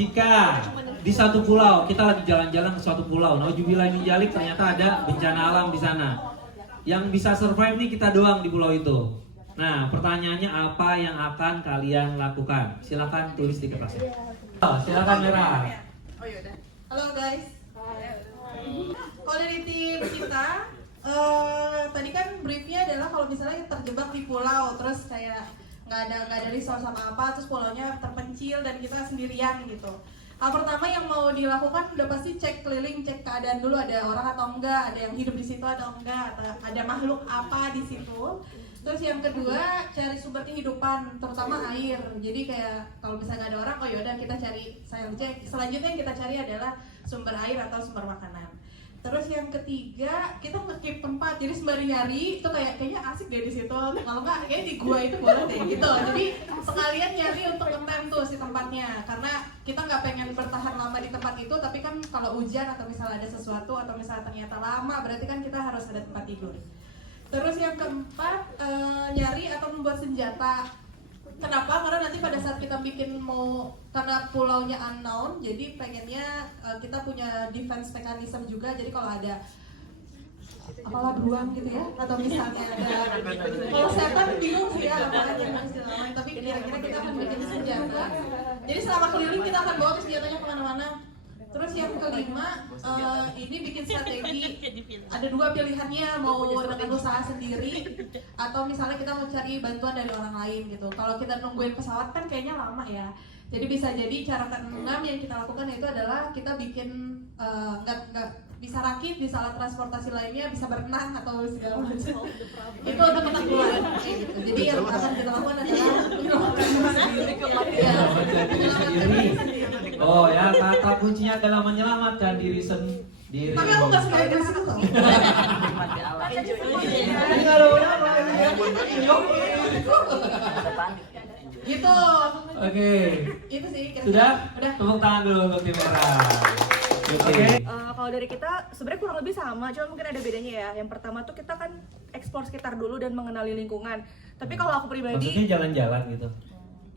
jika di satu pulau kita lagi jalan-jalan ke suatu pulau, nauzubillah min dzalik, ternyata ada bencana alam di sana. Yang bisa survive nih kita doang di pulau itu. Nah, pertanyaannya apa yang akan kalian lakukan? Silakan tulis di kertas. Silakan Merah. Oh yaudah. Halo guys. Kalau dari tim kita, tadi kan briefnya adalah kalau misalnya terjebak di pulau, terus kayak nggak ada resource apa-apa, terus pulaunya terpencil dan kita sendirian gitu. Hal pertama yang mau dilakukan udah pasti cek keliling, cek keadaan dulu, ada orang atau enggak, ada yang hidup di situ atau enggak, atau ada makhluk apa di situ. Terus yang kedua, cari sumber kehidupan, terutama air. Jadi kayak kalau misalnya nggak ada orang, oh yaudah kita cari selanjutnya yang kita cari adalah sumber air atau sumber makanan. Terus yang ketiga, kita nge-keep tempat. Jadi sembari nyari itu kayaknya asik deh di situ. Kalau nggak, kayaknya di gua itu boleh deh gitu. Jadi sekalian nyari untuk ngetem tuh si tempatnya. Karena kita nggak pengen bertahan lama di tempat itu, tapi kan kalau hujan atau misalnya ada sesuatu atau misalnya ternyata lama, berarti kan kita harus ada tempat tidur. Terus yang keempat, nyari atau membuat senjata. Kenapa? Karena nanti pada saat kita karena pulaunya unknown, jadi pengennya kita punya defense mechanism juga. Jadi kalau ada apalah beruang gitu ya, atau misalnya ada, kalau setan bingung sih ya apa aja namanya, tapi kira-kira kita akan bikin senjata. Jadi selama keliling kita akan bawa senjatanya kemana-mana. Terus yang kelima, ini bikin strategi. Ada dua pilihannya, mau dengan usaha sendiri atau misalnya kita mau cari bantuan dari orang lain gitu. Kalau kita nungguin pesawat kan kayaknya lama ya. Jadi bisa jadi cara keenam yang kita lakukan itu adalah kita bikin nggak bisa rakit, bisa alat transportasi lainnya, bisa berenang atau segala macam. Itu untuk penanggulangan gitu. Jadi yang akan kita lakukan adalah menyelamatkan diri sendiri. Oh ya, kata kuncinya adalah menyelamatkan diri sendiri. Tapi aku nggak suka dari situ kok. Gitu. Oke. Itu sih. Sudah? Udah. Tepuk tangan dulu untuk tim Merah. Oke. Kalau dari kita sebenarnya kurang lebih sama, cuma mungkin ada bedanya ya. Yang pertama tuh kita kan eksplor sekitar dulu dan mengenali lingkungan. Tapi kalau aku pribadi, maksudnya jalan-jalan gitu.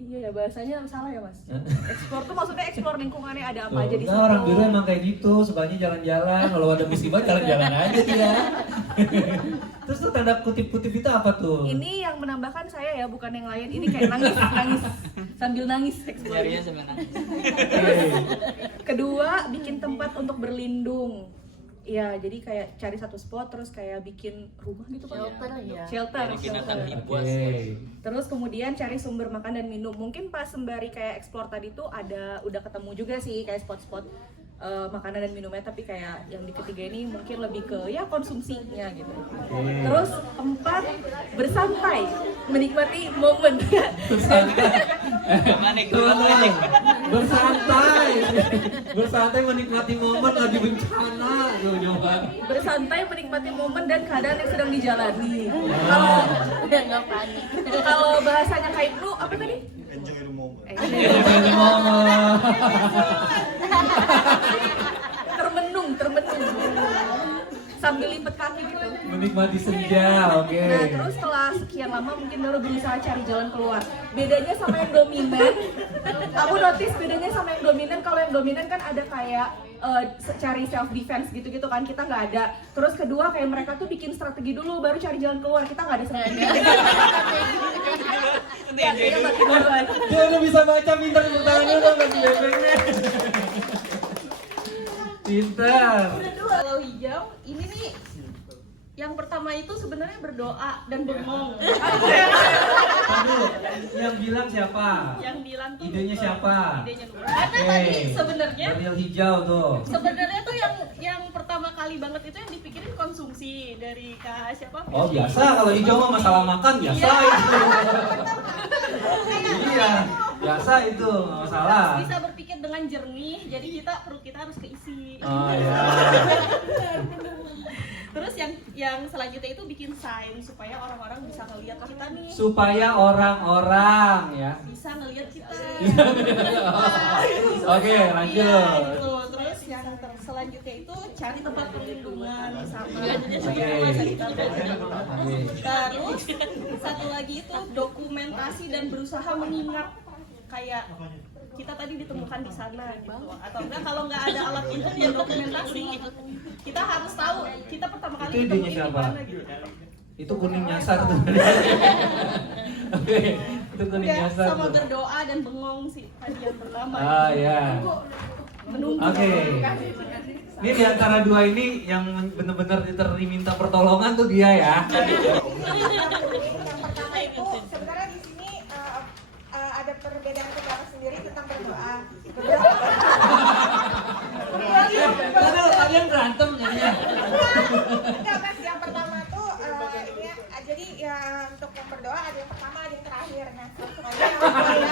iya ya bahasanya salah ya mas. Eksplor tuh maksudnya eksplor lingkungannya ada apa aja di situ. Nah, orang biru emang kayak gitu, sebenarnya jalan-jalan. Kalau ada musibah jalan-jalan aja dia. Terus tuh tanda kutip-kutip itu apa tuh? Ini yang menambahkan saya ya, bukan yang lain. Ini kayak nangis sambil nangis eksplor. Kedua, bikin tempat untuk berlindung. Iya, jadi kayak cari satu spot terus kayak bikin rumah gitu kan. Shelter. Okay. Terus kemudian cari sumber makan dan minum. Mungkin pas sembari kayak explore tadi tuh udah ketemu juga sih kayak spot-spot makanan dan minumnya, tapi kayak yang di ketiga ini mungkin lebih ke ya konsumsinya gitu. Terus keempat, bersantai, menikmati momen. Bersantai menikmati momen lagi bencana. Bersantai menikmati momen dan keadaan yang sedang dijalani. Kalau nggak panik. Kalau bahasanya kayak lu apa tadi? Enjoy the moment. Termenung sambil lipat kaki gitu. Menikmati senja, oke. Nah terus setelah sekian lama mungkin baru berusaha cari jalan keluar. Bedanya sama yang dominan, kamu notice bedanya sama yang dominan. Kalau yang dominan kan ada kayak cari self defense gitu-gitu kan, kita nggak ada. Terus kedua kayak mereka tuh bikin strategi dulu baru cari jalan keluar, kita nggak ada strategi. Dia udah bisa baca, pintar tepuk tangannya udah bagi efeknya. Pintar. Kalau hijau, ini nih yang pertama itu sebenarnya berdoa dan bengong. Yang bilang siapa? Yang bilang tuh Idenya siapa? Idenya Nurul. Karena tadi sebenarnya Daniel hijau tuh. sebenarnya tuh yang pertama kali banget itu yang dipikirin konsumsi dari Kak siapa? Oh biasa, kalau hijau mah masalah makan biasa itu. Iya, biasa itu nggak masalah. Bisa berpikir dengan jernih, jadi perut kita harus keisi. Oh iya. Terus yang selanjutnya itu bikin sign supaya orang-orang bisa ngelihat kita nih. Supaya orang-orang ya. Bisa ngelihat kita. Oke, lanjut. Gitu. Terus yang selanjutnya itu cari tempat perlindungan sama Oke. Terus satu lagi itu dokumentasi dan berusaha mengingat kayak kita tadi ditemukan di sana gitu. Atau enggak kalau nggak ada alat itu yang dokumentasi, kita harus tahu kita pertama kali Itu idenya ditemuin di siapa? mana gitu. Itu kuning nyasar tuh. Oke, itu kuning Ya, nyasar sama tuh. berdoa dan bengong sih tadi yang pertama. Ah ya. Menunggu. Oke. Ini di antara dua ini yang benar-benar diminta pertolongan tuh dia ya. Yang pertama itu sebenarnya di sini ada perbedaan pendapat sendiri tentang berdoa. Padahal kalian berantem jadinya. Enggak, Mas. Yang pertama tuh ini jadi ya untuk yang berdoa ada yang pertama ada yang terakhir. Nah, langsung aja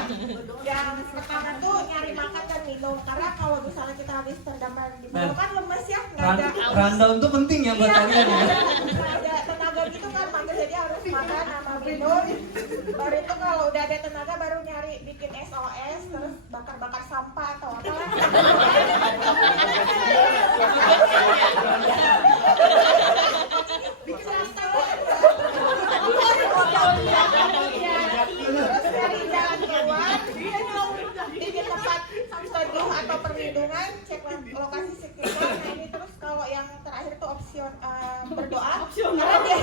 yang pertama tuh nyari makan dan minum karena kalau misalnya kita habis terdampar di bawah kan lemes ya, nggak ada Rundown tuh penting ya buat kalian ya. nggak ada tenaga gitu kan, makanya jadi harus makan sama minum. Baru itu kalau udah ada tenaga baru nyari bikin SOS terus bakar-bakar sampah atau apa lah. Terus dari jalan keluar bikin tempat teduh atau perlindungan, cek lokasi sekitar. Nah ini terus kalau yang terakhir tuh berdoa karena dia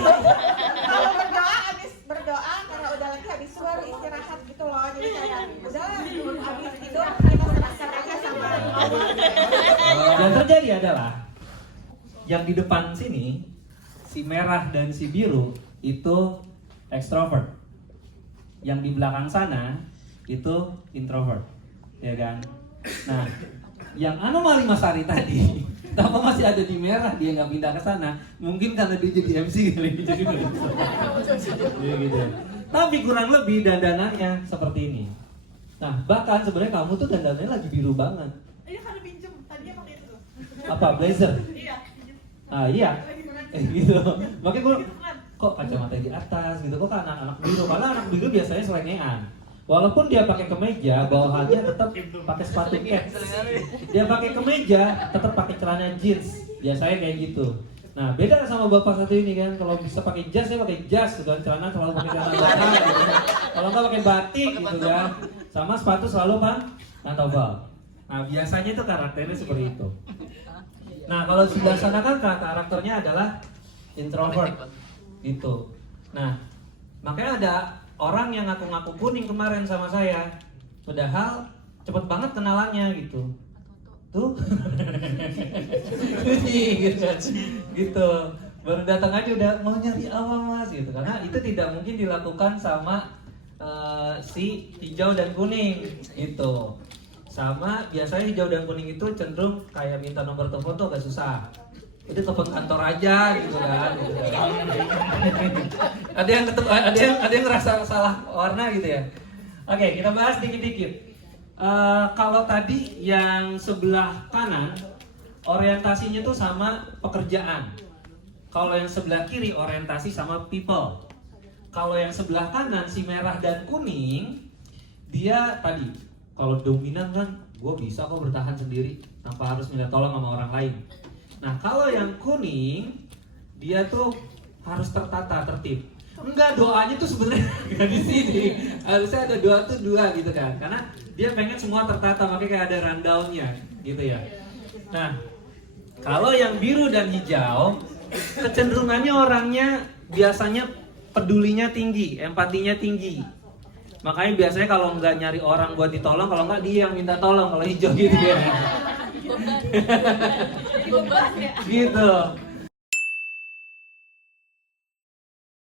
kalau berdoa habis berdoa karena udah lagi habis baru istirahat gitu loh, jadi kayak udahlah habis tidur kita serahkan aja sama Allah. Yang terjadi adalah yang di depan sini si merah dan si biru itu extrovert. Yang di belakang sana itu introvert, ya kan? Nah, yang anomali Mas Ari tadi, kenapa masih ada di merah dia nggak pindah ke sana? Mungkin karena dia jadi MC kali, jadi ya, gitu. Tapi kurang lebih dandanannya seperti ini. Nah, bahkan sebenarnya kamu tuh dandanannya lagi biru banget. Iya karena pinjem, tadinya pakai itu. Apa blazer? Iya. Ah iya, gitu. Makanya gue kok kacamata di atas gitu, kok anak-anak biru. Karena anak biru biasanya selengean. Walaupun dia pakai kemeja, bawahannya tetap pakai sepatu kets. Dia pakai kemeja, tetap pakai celana jeans. Biasanya kayak gitu. Nah, beda sama bapak satu ini kan, kalau bisa pakai jas, dia pakai jas gitu kan, celana selalu pakai celana batak gitu. Kalau nggak pakai batik gitu kan, sama sepatu selalu pantofel. Nah, biasanya itu karakternya seperti itu. Nah, kalau di sebelah sana kan karakternya adalah introvert gitu. Nah, makanya ada orang yang ngaku-ngaku kuning kemarin sama saya, padahal cepet banget kenalannya gitu. Tuh, gitu. Baru datang aja udah mau nyari apa mas gitu. Karena itu tidak mungkin dilakukan sama si hijau dan kuning gitu. Sama biasanya hijau dan kuning itu cenderung kayak minta nomor telepon tuh agak susah. Itu telepon kantor aja gitu kan. Ada yang ngerasa salah warna gitu ya. Oke, kita bahas dikit-dikit. Kalau tadi yang sebelah kanan orientasinya tuh sama pekerjaan. Kalau yang sebelah kiri orientasi sama people. Kalau yang sebelah kanan si merah dan kuning dia tadi kalau dominan kan gue bisa kok bertahan sendiri tanpa harus minta tolong sama orang lain. Nah kalau yang kuning dia tuh harus tertata tertib. Enggak, doanya tuh sebenarnya nggak di sini. Harusnya ada doa tuh dua gitu kan. Karena dia pengen semua tertata, makanya kayak ada rundown-nya gitu ya. Nah, kalau yang biru dan hijau, kecenderungannya orangnya biasanya pedulinya tinggi, empatinya tinggi. Makanya biasanya kalau nggak nyari orang buat ditolong, kalau nggak dia yang minta tolong, kalau hijau gitu ya. Gitu.